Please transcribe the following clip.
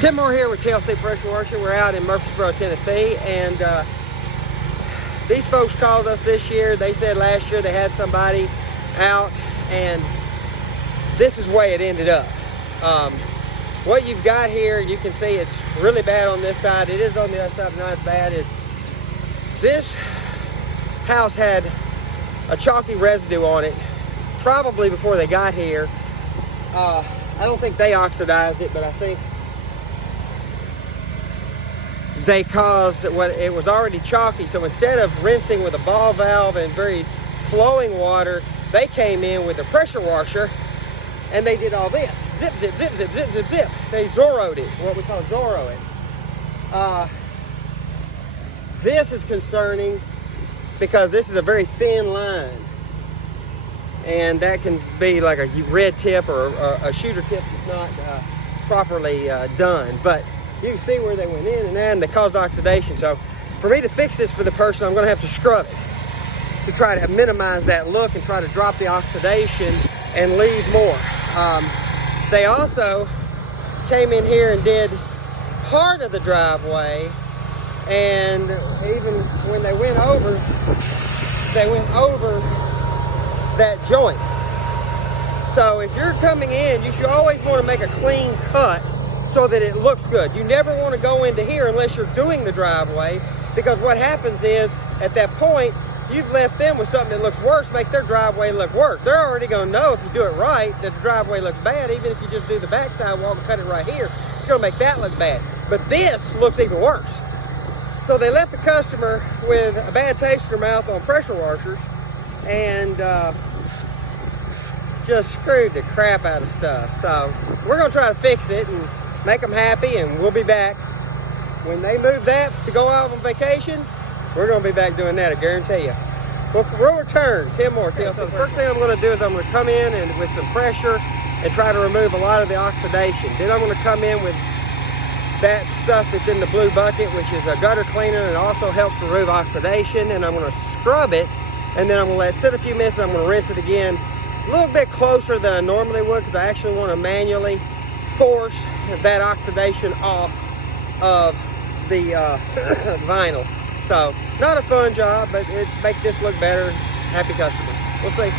Tim Moore here with TLC Pressure Washer. We're out in Murfreesboro, Tennessee, and these folks called us this year. They said last year they had somebody out, and this is the way it ended up. What you've got here, you can see it's really bad on this side. It is on the other side, but not as bad. Is this house had a chalky residue on it probably before they got here. I don't think they oxidized it, but I think they caused what it was already chalky. So instead of rinsing with a ball valve and very flowing water, they came in with a pressure washer and they did all this. Zip, zip, zip, zip, zip, zip, zip. They Zorro'd it, what we call Zorro it. This is concerning because this is a very thin line. And that can be like a red tip or a shooter tip that's not properly done. But you can see where they went in and they caused oxidation. So for me to fix this for the person, I'm gonna have to scrub it to try to minimize that look and try to drop the oxidation and leave more. They also came in here and did part of the driveway, and even when they went over that joint. So if you're coming in, you should always want to make a clean cut so that it looks good. You never want to go into here unless you're doing the driveway, because what happens is at that point you've left them with something that looks worse, make their driveway look worse. They're already going to know if you do it right that the driveway looks bad. Even if you just do the back sidewalk and cut it right here, it's going to make that look bad. But this looks even worse. So they left the customer with a bad taste in their mouth on pressure washers and just screwed the crap out of stuff. So we're going to try to fix it and make them happy, and we'll be back. When they move that to go out on vacation, we're going to be back doing that, I guarantee you. We'll return. Tim Moore, TLC. So the first thing I'm going to do is I'm going to come in and with some pressure and try to remove a lot of the oxidation. Then I'm going to come in with that stuff that's in the blue bucket, which is a gutter cleaner, and it also helps remove oxidation. And I'm going to scrub it, and then I'm going to let it sit a few minutes, and I'm going to rinse it again a little bit closer than I normally would, because I actually want to manually force that oxidation off of the vinyl. So not a fun job, but it make this look better. Happy customer. We'll see.